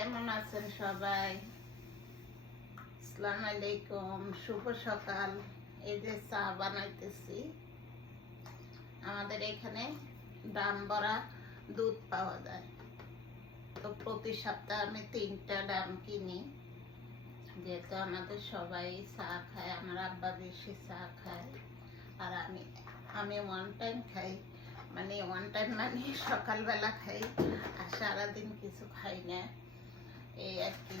কেমন আছেন সবাই? আসসালামু আলাইকুম, শুভ সকাল। এই যে চা বানাইতেছি। আমাদের এখানে দাম ভরা দুধ পাওয়া যায়, তো প্রতি সপ্তাহে আমি 3টা ডাম কিনি, যেহেতু আমাদের সবাই চা খায়। আমার আব্বা বেশি চা খায়, আর আমি ওয়ান টাইম খাই। মানে ওয়ান টাইম মানে সকালবেলা খাই, আর সারাদিন কিছু খাই না, এই আর কি।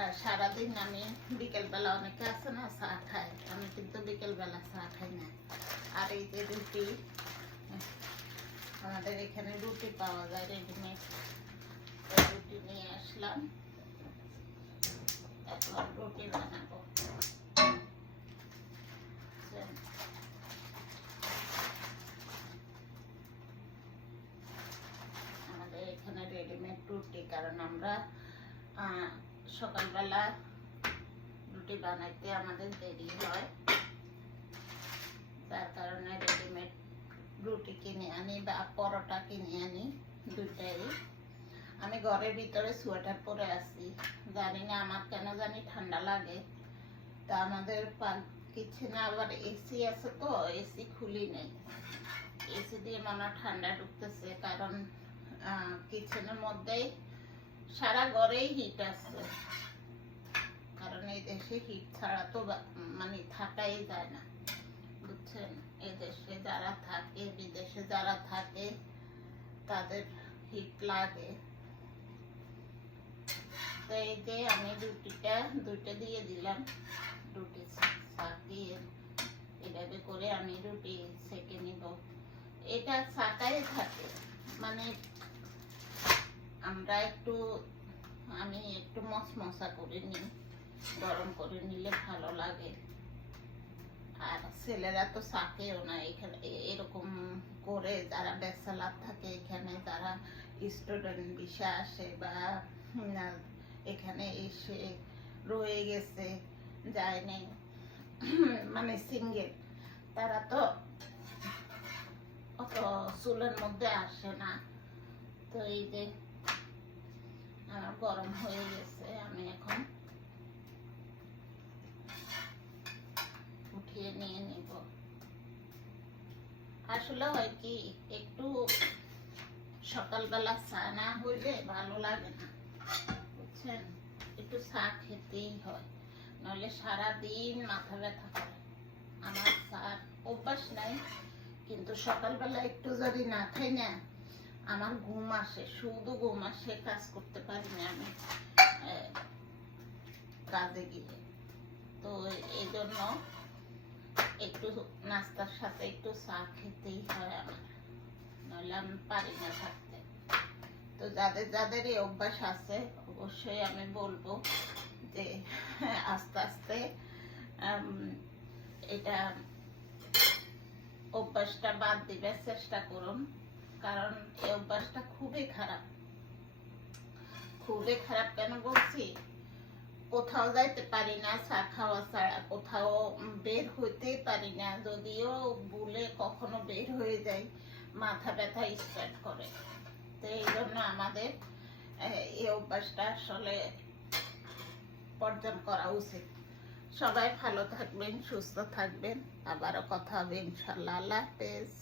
আর সারাদিন আমি বিকেলবেলা, অনেকে আছে না চা খায়, আমি কিন্তু বিকেলবেলা চা খাই না। আর এই যে রুটি, আমাদের এখানে রুটি পাওয়া যায় রেডিমেড, রুটি নিয়ে আসলাম। এখন রুটি বানাবো। আমাদের এখানে রেডিমেড রুটি, কারণ আমরা সকালবেলা রুটি বানাইতে আমাদের দেরি হয়, তার কারণে রেডিমেড রুটি কিনে আনি বা পরোটা কিনে আনি, দুটাই। আমি ঘরের ভিতরে সোয়েটার পরে আছি, জানি না আমার কেন জানি ঠান্ডা লাগে। তা আমাদের কিচেনে আবার এসি আছে, তো এসি খুলি নেই। এসি দিয়ে মনে ঠান্ডা ঢুকতেছে, কারণ কিচেনের মধ্যেই সারা ঘরেই হিট আছে, কারণ এই দেশে হিট ছাড়া তো মানে থাকাই যায় না, বুঝছেন। এই দেশে যারা থাকে, বিদেশে যারা থাকে, তাদের হিট লাগে। তো এই যে আমি দুইটা দিয়ে দিলাম, রুটি দিয়ে এভাবে করে আমি রুটি সেঁকে নিব। এটা ছাকাই থাকে, মানে আমি একটু মশমশা করে নিই, গরম করে নিলে ভালো লাগে। আর ছেলেরা তো ছাকেও না এখানে, এরকম করে যারা ব্যাচেলার থাকে এখানে, যারা স্টুডেন্ট ভিসা আসে বা এখানে এসে রয়ে গেছে, যায়নি, মানে সিঙ্গেল, তারা তো অত চুলের মধ্যে আসে না। তো এই যে গরম হয়ে গেছে, আমি এখন উঠিয়ে নিয়ে নিব। আসলে হয় কি, একটু সকালবেলা চা না হইলে ভালো লাগে না, বুঝছেন। একটু চা খেতেই হয়, নইলে সারাদিন মাথা ব্যথা করে। আমার চার অভ্যাস নাই, কিন্তু সকালবেলা একটু যদি না খাই না, আমার ঘুম আসে, শুধু ঘুম আসে, কাজ করতে পারি না আমি কাজে গিয়ে। তো এই জন্য একটু নাস্তার সাথে একটু চা খেতেই হয় আমার, নইলে আমি পারি না থাকতে। তো যাদের যাদের এই অভ্যাস আছে, অবশ্যই আমি বলবো যে আস্তে আস্তে এটা অভ্যাসটা বাদ দিবার চেষ্টা করুন, কারণ এই অভ্যাসটা খুবই খারাপ। খুবই খারাপ কেন বলছি, কোথাও যাইতে পারি না চা খাওয়া ছাড়া, কোথাও বের হইতেই পারি না, যদিও ভুলে কখনো বের হয়ে যাই, মাথা ব্যথা স্টার্ট করে। তো এই জন্য আমাদের এই অভ্যাসটা আসলে বর্জন করা উচিত। সবাই ভালো থাকবেন, সুস্থ থাকবেন, আবারও কথা হবে ইনশাল্লাহ। আল্লাহ হাফেজ।